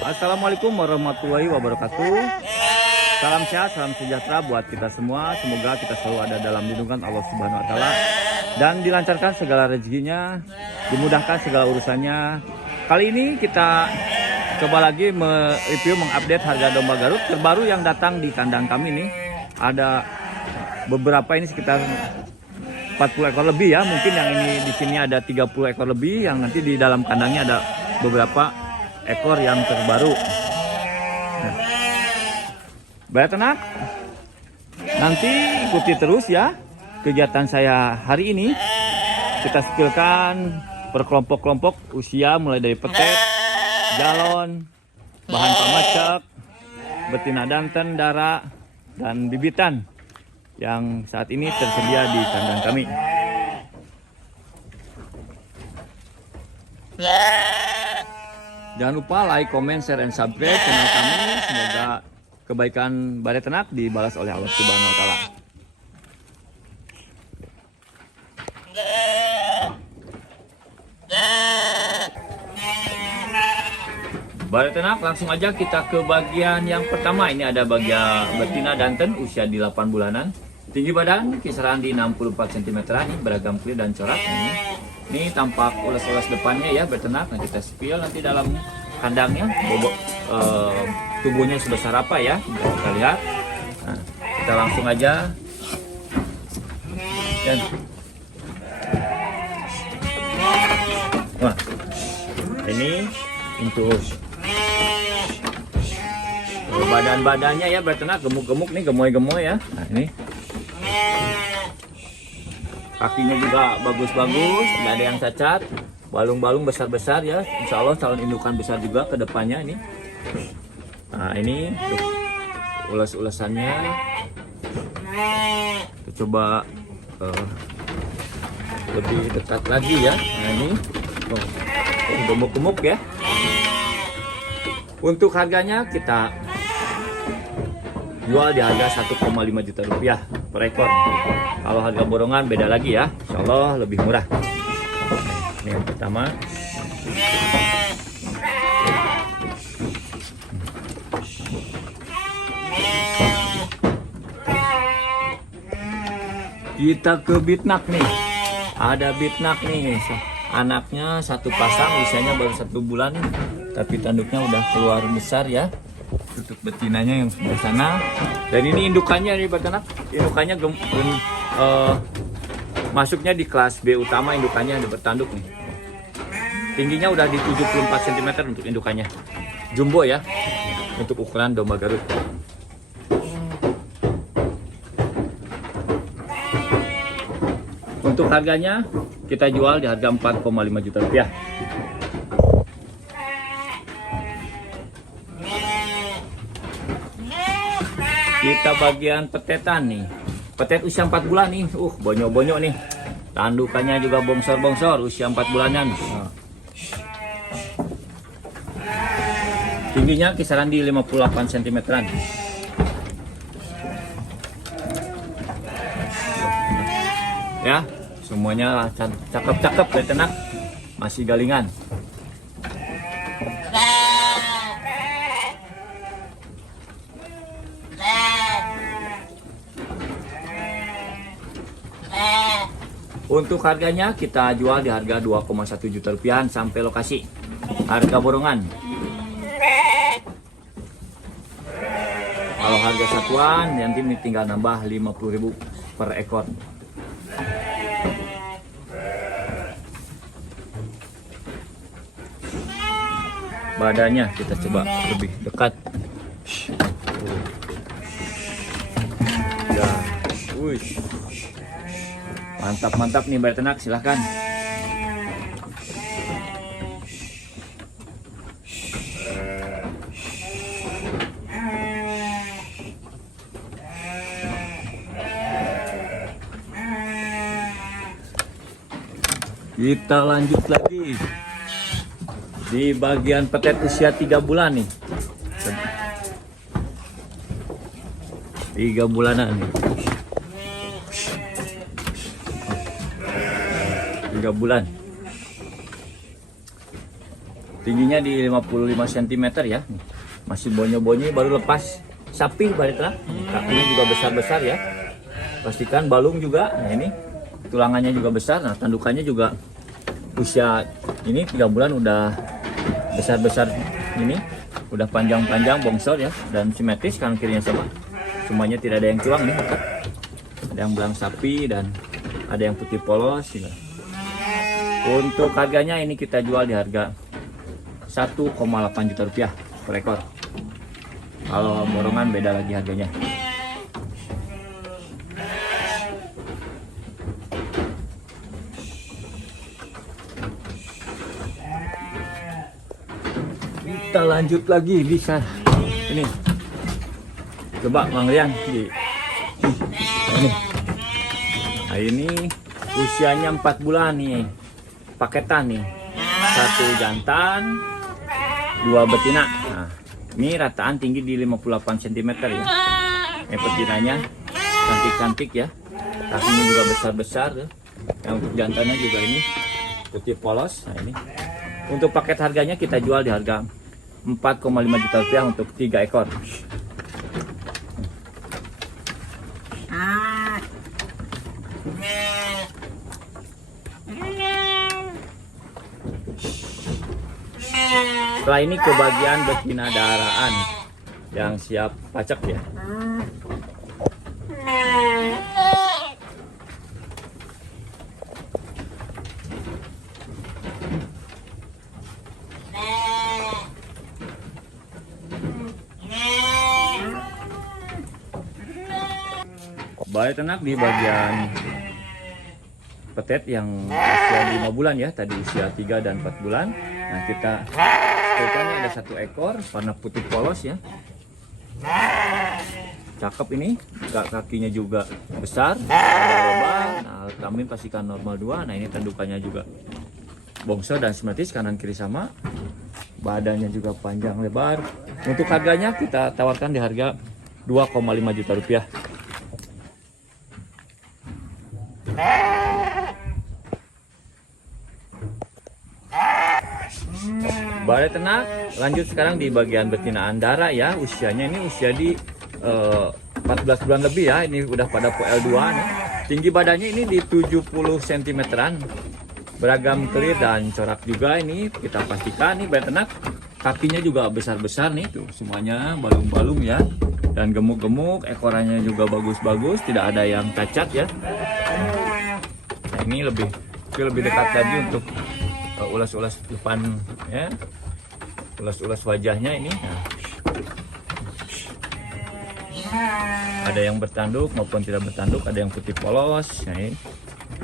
Assalamualaikum warahmatullahi wabarakatuh. Salam sehat, salam sejahtera buat kita semua. Semoga kita selalu ada dalam lindungan Allah Subhanahu wa taala dan dilancarkan segala rezekinya, dimudahkan segala urusannya. Kali ini kita coba lagi mereview, mengupdate harga domba Garut terbaru yang datang di kandang kami nih. Ada beberapa, ini sekitar 40 ekor lebih ya. Mungkin yang ini di sini ada 30 ekor lebih, yang nanti di dalam kandangnya ada beberapa ekor yang terbaru. Nah, baik ternak, nanti ikuti terus ya kegiatan saya hari ini. Kita skillkan per kelompok-kelompok usia mulai dari petet, galon, bahan pamacak, betina danten, dara, dan bibitan yang saat ini tersedia di kandang kami. Jangan lupa like, comment, share, and subscribe channel kami. Semoga kebaikan Bare Ternak dibalas oleh Allah Subhanahu wa taala. Bare Ternak, langsung aja kita ke bagian yang pertama. Ini ada bagian betina danten usia di 8 bulanan. Tinggi badan kisaran di 64 cm, ini beragam kulit dan corak. Ini tampak ulas-ulas depannya ya Bare Ternak. Nah, kita spill nanti dalam kandangnya, bobot tubuhnya sebesar apa ya, kita lihat. Nah, kita langsung aja. Dan wah, ini untuk badan-badannya ya Bare Ternak, gemuk-gemuk nih, gemoy-gemoy ya. Nah, ini kakinya juga bagus-bagus, tidak ada yang cacat, balung-balung besar-besar ya. Insya Allah calon indukan besar juga ke depannya ini. Nah, ini ulas-ulasannya. Kita coba lebih dekat lagi ya. Nah, ini gemuk-gemuk ya. Untuk harganya kita jual di harga 1,5 juta rupiah per ekor. Kalau harga borongan beda lagi ya, insya Allah lebih murah. Ini yang pertama. Kita ke bitnak nih. Ada bitnak nih, anaknya satu pasang, usianya baru 1 bulan nih, tapi tanduknya udah keluar besar ya. Untuk betinanya yang sebelah sana. Dan ini indukannya nih Bare Ternak. Indukannya masuknya di kelas B utama, indukannya ada bertanduk nih. Tingginya udah di 74 cm untuk indukannya. Jumbo ya untuk ukuran domba Garut. Untuk harganya kita jual di harga 4,5 juta rupiah. Kita bagian petetan nih. Petet usia 4 bulan nih. Bonyo-bonyo nih. Tandukannya juga bongsor-bongsor, usia 4 bulanan. Tingginya kisaran di 58 cm. Ya, semuanya cakep-cakep Bare Ternak. Masih galingan. Untuk harganya kita jual di harga 2,1 juta rupiah sampai lokasi. Harga borongan. Kalau harga satuan nanti tinggal nambah 50.000 per ekor. Badannya kita coba lebih dekat. Ya, mantap nih Bare Ternak, silahkan. Kita lanjut lagi di bagian petet usia 3 bulan nih. 3 bulanan nih. 3 bulan. tingginya di 55 cm ya. Masih bonyo-bonyo, baru lepas sapi Baret Ternak. Kakinya juga besar-besar ya. Pastikan balung juga. Nah ini tulangannya juga besar. Nah tandukannya juga usia ini 3 bulan udah besar-besar ini, udah panjang-panjang bongsor ya, dan simetris kanan kirinya sama. Semuanya tidak ada yang cuang nih. Ada yang belang sapi dan ada yang putih polos gitu. Untuk harganya ini kita jual di harga 1,8 juta rupiah per ekor. Kalau borongan beda lagi harganya. Kita lanjut lagi, bisa ini. Coba Mang Rian di ini. Nah ini usianya 4 bulan nih, paketan nih, 1 jantan 2 betina. Nah ini rataan tinggi di 58 cm ya. Ini betinanya cantik-cantik ya, kakinya juga besar-besar ya. Yang untuk jantannya juga ini putih polos. Nah ini untuk paket harganya kita jual di harga 4,5 juta rupiah untuk 3 ekor. Setelah ini ke bagian betina daraan yang siap pacak ya. Baik ternak di bagian petet yang usia 5 bulan ya, tadi usia 3 dan 4 bulan. Nah kita sebetulnya ada 1 ekor warna putih polos ya, cakep ini, kakinya juga besar, ada lebar. Nah kelamin pastikan normal 2. Nah ini tandukannya juga bongsor dan simetris kanan kiri sama, badannya juga panjang lebar. Untuk harganya kita tawarkan di harga 2,5 juta rupiah. Baret ternak lanjut sekarang di bagian betina Andara ya. Usianya ini usia di 14 bulan lebih ya. Ini udah pada PL2 nih. Tinggi badannya ini di 70 cm-an. Beragam clear dan corak juga ini. Kita pastikan nih baret ternak kakinya juga besar-besar nih tuh. Semuanya balung-balung ya. Dan gemuk-gemuk, ekorannya juga bagus-bagus, tidak ada yang cacat ya. Nah, ini lebih dekat lagi untuk ulas-ulas depan ya, ulas-ulas wajahnya ini. Nah, ada yang bertanduk maupun tidak bertanduk, ada yang putih polos. Nah, ini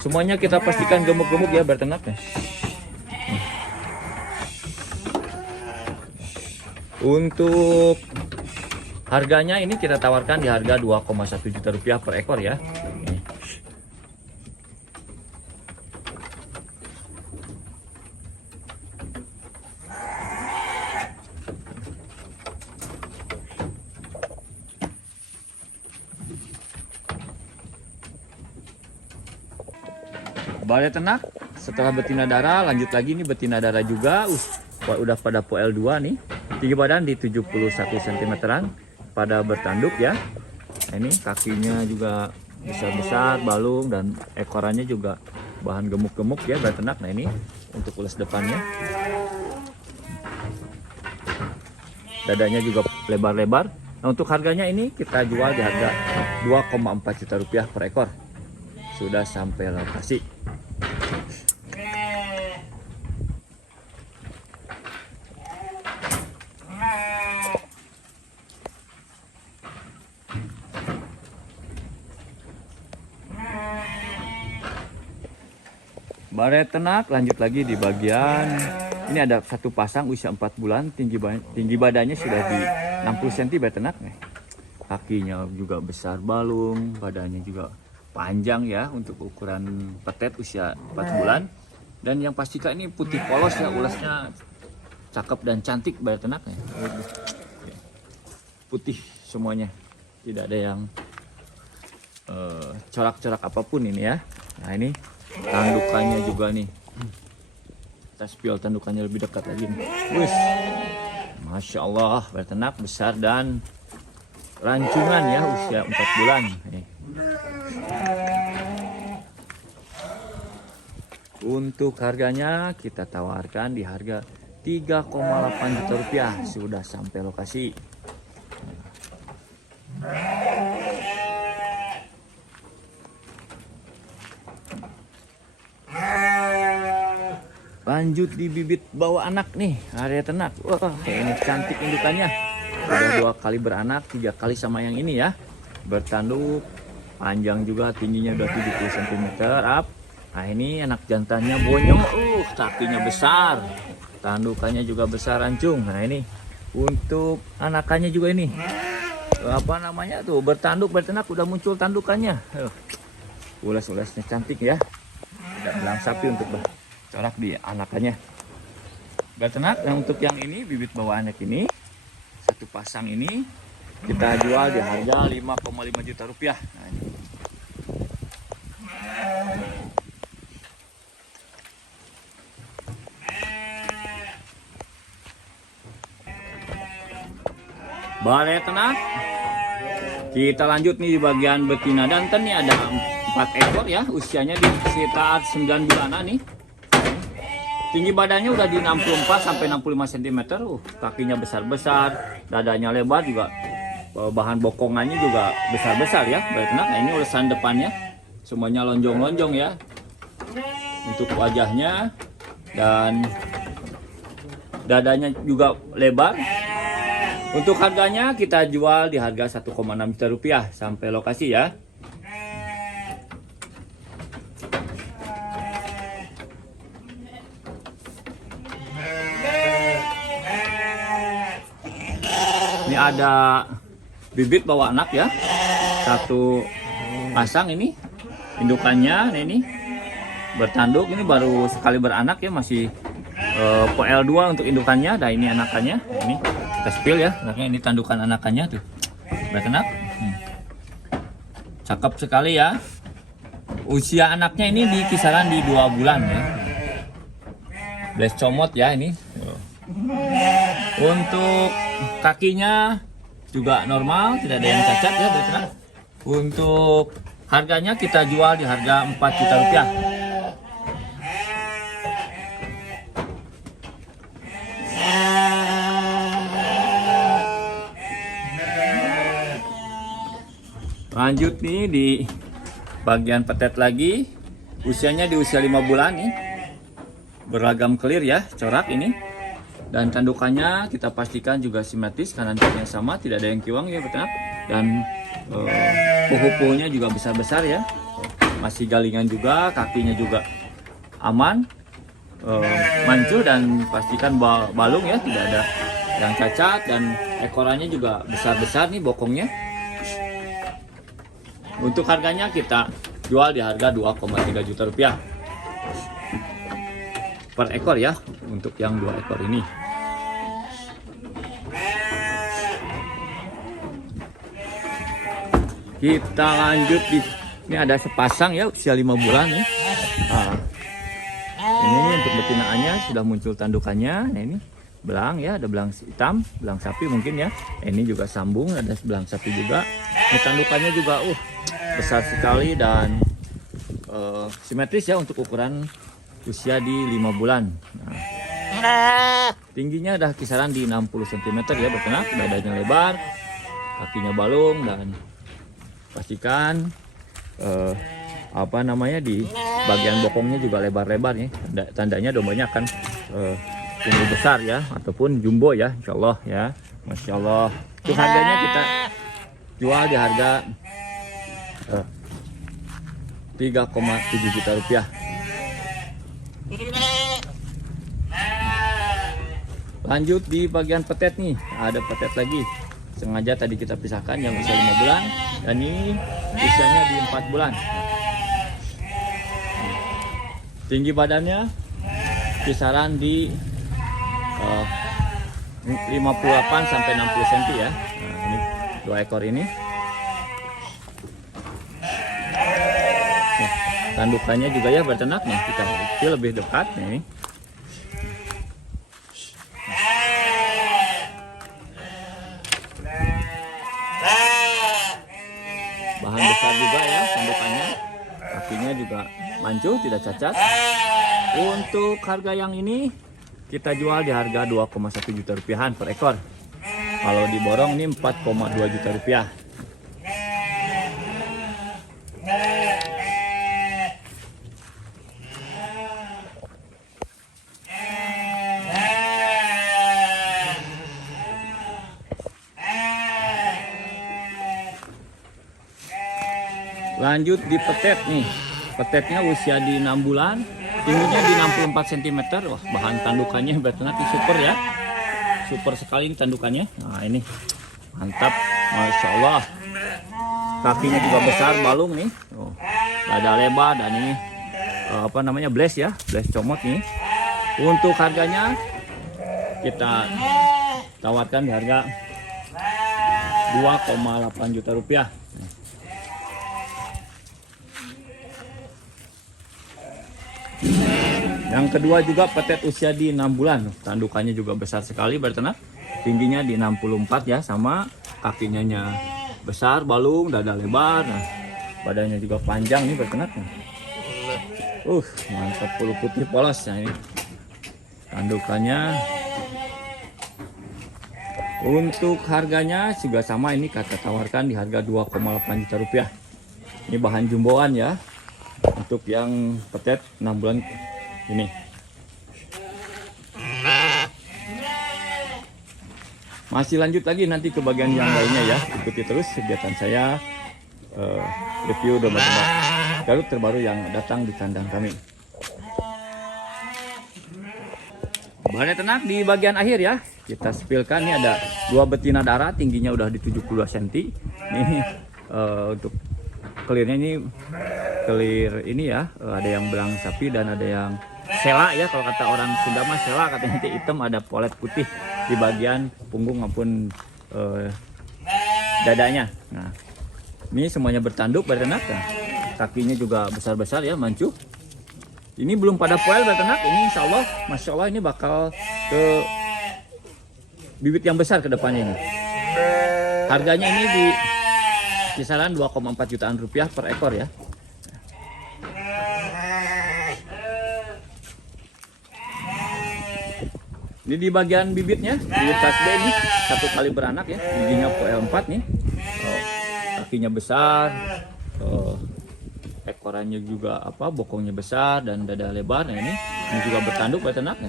semuanya kita pastikan gemuk-gemuk ya berternaknya. Untuk harganya ini kita tawarkan di harga 2,1 juta rupiah per ekor ya. Baret ternak setelah betina darah lanjut lagi nih betina darah juga udah pada PL 2 nih. Tinggi badan di 71 cm-an, pada bertanduk ya. Nah, ini kakinya juga besar-besar, balung, dan ekorannya juga bahan gemuk-gemuk ya baret ternak. Nah ini untuk ulas depannya, dadanya juga lebar-lebar. Nah untuk harganya ini kita jual di harga 2,4 juta rupiah per ekor. Sudah sampai lokasi. Baret ternak lanjut lagi di bagian ini ada 1 pasang usia 4 bulan, tinggi badannya sudah di 60 cm baret ternak nih. Kakinya juga besar balung, badannya juga panjang ya untuk ukuran petet usia 4 bulan. Dan yang pastikan ini putih polos ya, ulasnya cakep dan cantik baret ternaknya. Putih semuanya, tidak ada yang corak-corak apapun ini ya. Nah ini tandukannya juga nih Kita spill tandukannya lebih dekat lagi nih. Wih, Masya Allah, beternak besar dan rancungan ya, usia 4 bulan. Nih. Untuk harganya kita tawarkan di harga 3,8 juta rupiah sudah sampai lokasi. Lanjut di bibit bawa anak nih, area ternak. Wah, ini cantik indukannya. Sudah 2 kali beranak, 3 kali sama yang ini ya. Bertanduk, panjang juga, tingginya udah 70 cm up. Nah ini anak jantannya bonyok, kakinya besar. Tandukannya juga besar rancung. Nah ini untuk anakannya juga ini. Apa namanya tuh, bertanduk, berternak udah muncul tandukannya. Ulas-ulasnya cantik ya. Ada belang sapi untuk corak di anakannya. Beternak. Dan untuk yang ini bibit bawa anak ini, satu pasang ini kita jual di harga 5,5 juta rupiah. Nah, ini. Balai ternak. Kita lanjut nih di bagian betina jantan nih, ada 4 ekor ya, usianya di sekitar 9 bulanan nih. Tinggi badannya udah di 64 sampai 65 cm. Kakinya besar-besar, dadanya lebar juga. Bahan bokongannya juga besar-besar ya, beternak. Nah, ini ulesan depannya semuanya lonjong-lonjong ya. Untuk wajahnya dan dadanya juga lebar. Untuk harganya kita jual di harga 1,6 juta rupiah sampai lokasi ya. Ini ada bibit bawa anak ya, satu pasang ini indukannya. Nah, ini bertanduk, ini baru sekali beranak ya, masih PL2 untuk indukannya. Dan ini anakannya, ini kita spill ya. Nah, ini tandukan anakannya tuh, beternak. Cakep sekali ya. Usia anaknya ini di kisaran di 2 bulan ya. Bles comot ya ini. Untuk kakinya juga normal, tidak ada yang cacat ya beternak. Untuk harganya kita jual di harga 4 juta rupiah. Lanjut nih di bagian petet lagi, usianya di usia 5 bulan nih, beragam clear ya, corak ini. Dan tandukannya kita pastikan juga simetris, kanan kirinya sama, tidak ada yang kiwang ya beternak. Dan puhu-puhunya juga besar-besar ya, masih galingan juga, kakinya juga aman, mancur, dan pastikan balung ya, tidak ada yang cacat. Dan ekorannya juga besar-besar nih bokongnya. Untuk harganya kita jual di harga 2,3 juta rupiah per ekor ya, untuk yang 2 ekor ini. Kita lanjut di ini, ada sepasang ya, usia 5 bulan nih. Ini untuk betinaannya sudah muncul tandukannya. Nah ini belang ya, ada belang hitam, belang sapi mungkin ya. Ini juga sambung, ada belang sapi juga. Ini tandukannya juga besar sekali dan simetris ya untuk ukuran usia di 5 bulan. Nah, tingginya udah kisaran di 60 cm ya beternak, dadanya lebar, kakinya balung, dan pastikan apa namanya di bagian bokongnya juga lebar-lebar ya. Tandanya dombanya akan tumbuh besar ya, ataupun jumbo ya, insyaallah ya. Masya Allah. Untuk harganya kita jual di harga 3,7 juta rupiah. Lanjut di bagian petet nih, ada petet lagi. Sengaja tadi kita pisahkan yang usia 5 bulan dan ini usianya di 4 bulan. Tinggi badannya kisaran di 58 sampai 60 cm ya. Nah, ini 2 ekor ini. Tandukannya juga ya beternak nih, kita kecil lebih dekat nih. juga mancu, tidak cacat. Untuk harga yang ini kita jual di harga 2,1 juta rupiahan per ekor. Kalau di borong ini 4,2 juta rupiah. Lanjut di petet nih. Petetnya usia di 6 bulan, tingginya di 64 cm. Wah, bahan tandukannya benar super ya. Super sekali ini tandukannya. Nah, ini mantap, Masya Allah. Kakinya juga besar, balung nih. Oh, dada lebar dan ini apa namanya, bles ya, bles comot nih. Untuk harganya kita tawarkan di harga 2,8 juta rupiah. Yang kedua juga petet usia di 6 bulan. Tandukannya juga besar sekali berternak. Tingginya di 64 ya, sama kakinya besar, balung, dada lebar. Nah, badannya juga panjang nih berternak. Mantap, bulu putih polos ya ini. Tandukannya. Untuk harganya juga sama, ini kita tawarkan di harga 2,8 juta rupiah. Ini bahan jumboan ya. Untuk yang petet 6 bulan ini. Masih lanjut lagi nanti ke bagian yang lainnya ya. Ikuti terus kegiatan saya review domba-domba Garut terbaru yang datang di kandang kami. Balai ternak di bagian akhir ya. Kita spilkan, ini ada 2 betina darah, tingginya udah di 72 cm. Nih untuk clearnya ini clear ini ya, ada yang belang sapi dan ada yang sela ya, kalau kata orang Sunda mah sela, katanya hitam, ada polet putih di bagian punggung maupun dadanya. Nah, ini semuanya bertanduk berternak. Nah, kakinya juga besar-besar ya, mancu. Ini belum pada poel berternak, ini insya Allah, Masya Allah, ini bakal ke bibit yang besar ke depannya ini. Harganya ini di kisaran 2,4 jutaan rupiah per ekor ya. Ini di bagian bibitnya, bibit kelas B ini 1 kali beranak ya, giginya poel 4 nih. Kakinya besar, ekorannya juga bokongnya besar dan dada lebar. Nah, ini juga bertanduk berternaknya.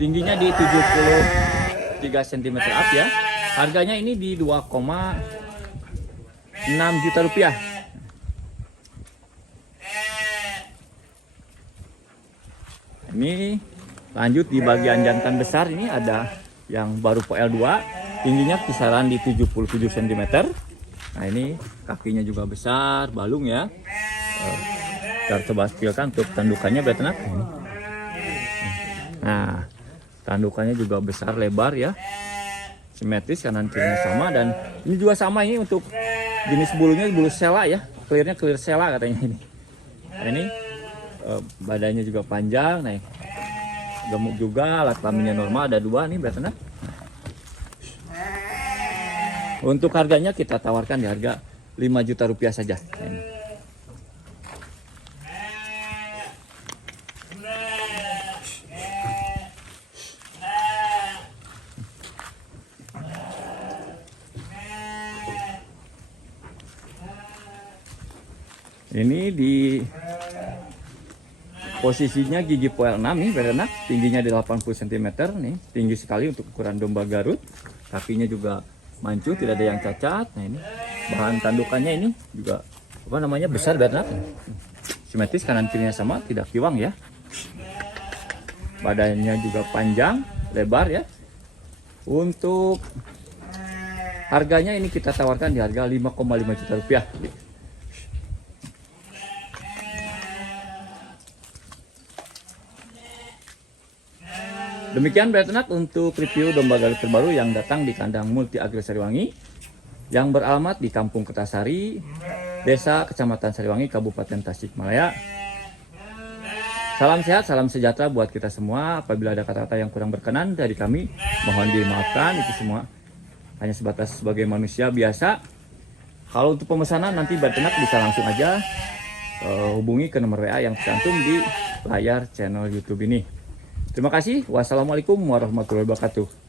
Tingginya di 73 cm up ya. Harganya ini di 2,6 juta rupiah. Ini lanjut di bagian jantan besar, ini ada yang baru PL2, tingginya kisaran di 77 cm. Nah, ini kakinya juga besar, balung ya. Kita coba spilkan untuk tandukannya berternak. Nah, tandukannya juga besar, lebar ya. Simetris, kanan kirinya sama, dan ini juga sama ini untuk jenis bulunya, bulu sela ya. Clearnya clear sela katanya ini. Nah, ini badannya juga panjang, nah gemuk juga, alat kelaminnya normal, ada 2 nih berternak. Untuk harganya kita tawarkan di harga 5 juta rupiah saja. Ini di posisinya gigi poel 6 nih berternak, tingginya di 80 cm nih, tinggi sekali untuk ukuran domba Garut. Kakinya juga mancu, tidak ada yang cacat. Nah, ini bahan tandukannya ini juga besar berternak. Simetris, kanan kirinya sama, tidak kiwang ya. Badannya juga panjang, lebar ya. Untuk harganya ini kita tawarkan di harga 5,5 juta rupiah. Demikian berternak untuk review domba Garut terbaru yang datang di kandang Multi Agri Sariwangi yang beralamat di Kampung Kertasari, Desa Kecamatan Sariwangi, Kabupaten Tasikmalaya. Salam sehat, salam sejahtera buat kita semua. Apabila ada kata-kata yang kurang berkenan dari kami, mohon dimaafkan. Itu semua hanya sebatas sebagai manusia biasa. Kalau untuk pemesanan nanti Batenak bisa langsung aja hubungi ke nomor WA yang tercantum di layar channel YouTube ini. Terima kasih. Wassalamualaikum warahmatullahi wabarakatuh.